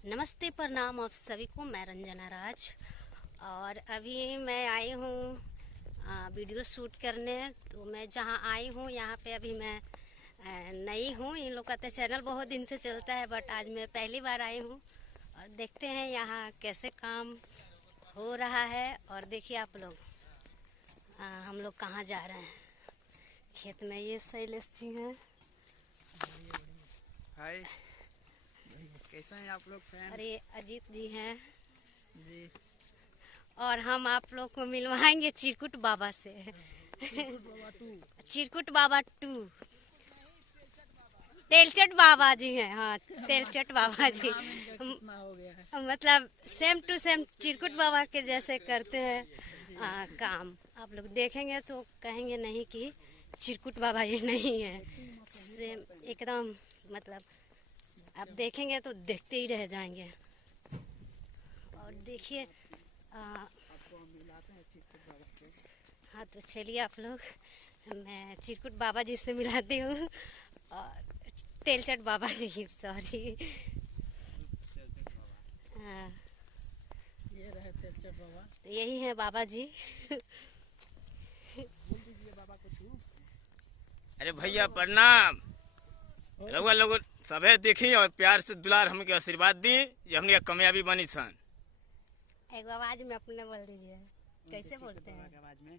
नमस्ते, प्रणाम आप सभी को। मैं रंजना राज और अभी मैं आई हूँ वीडियो शूट करने। तो मैं जहाँ आई हूँ यहाँ पे अभी मैं नई हूँ। इन लोग का तो चैनल बहुत दिन से चलता है, बट आज मैं पहली बार आई हूँ और देखते हैं यहाँ कैसे काम हो रहा है। और देखिए आप लोग, हम लोग कहाँ जा रहे हैं। खेत में ये शैलेश जी हैं। हाय, कैसा हैं आप लोग फैन? और ये अजीत जी हैं। जी। और हम आप लोग को मिलवाएंगे चिरकुट बाबा से। चिरकुट बाबा 2 तेलचट बाबा जी हैं। हाँ, तेलचट बाबा जी। कितना हो गया है? मतलब सेम टू सेम चिरकुट बाबा के जैसे करते हैं काम। आप लोग देखेंगे तो कहेंगे नहीं कि चिरकुट बाबा ये नहीं है, सेम एकदम। मतलब आप देखेंगे तो देखते ही रह जाएंगे। और देखिए हाँ, तो चलिए आप लोग, मैं चिरकुट बाबा जी से मिलाती हूँ। और तेलचट बाबा जी, सॉरी। ये रहे तेलचट बाबा। तो यही है बाबा जी। अरे भैया प्रणाम। रउआ लोग सभे देखी और प्यार से दुलार हमके आशीर्वाद दी, ये हमने कामयाबी बनी सन। एक आवाज में अपने बोल दीजिए, कैसे बोलते हैं? आवाज में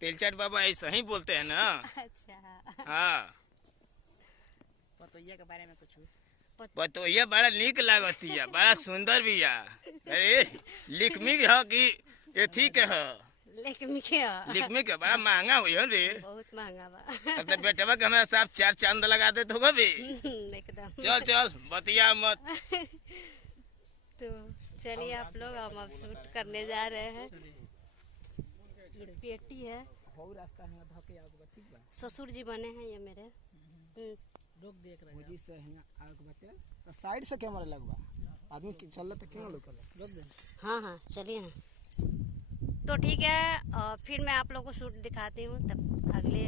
तेलचट बाबा ऐसा ही बोलते हैं ना। अच्छा। हाँ, पतोहिया के बारे में कुछ तो ये बड़ा नीक लागती है, बड़ा सुंदर भी है। अरे लिखमी है कि ये ठीक है? लेकिन क्या लिखमी के बड़ा महंगा हुई है रे। बहुत महंगा बा। तब तो बेटवा के हमें साहब 4 चांद लगा देते होगा भी। एकदम। चल चल बतिया मत। तो चलिए आप लोग, हम अब शूट करने जा रहे हैं। ये पेटी है। रास्ता है धके आगे ठीक बा। ससुर जी बने हैं ये मेरे। लोग देख रहे हैं। से आगे बटे तो साइड से कैमरा लगवा। आदमी की चल त क्यों लोग कर दे। हाँ हाँ, चलिए ना। तो ठीक है, और फिर मैं आप लोगों को शूट दिखाती हूँ। तब अगले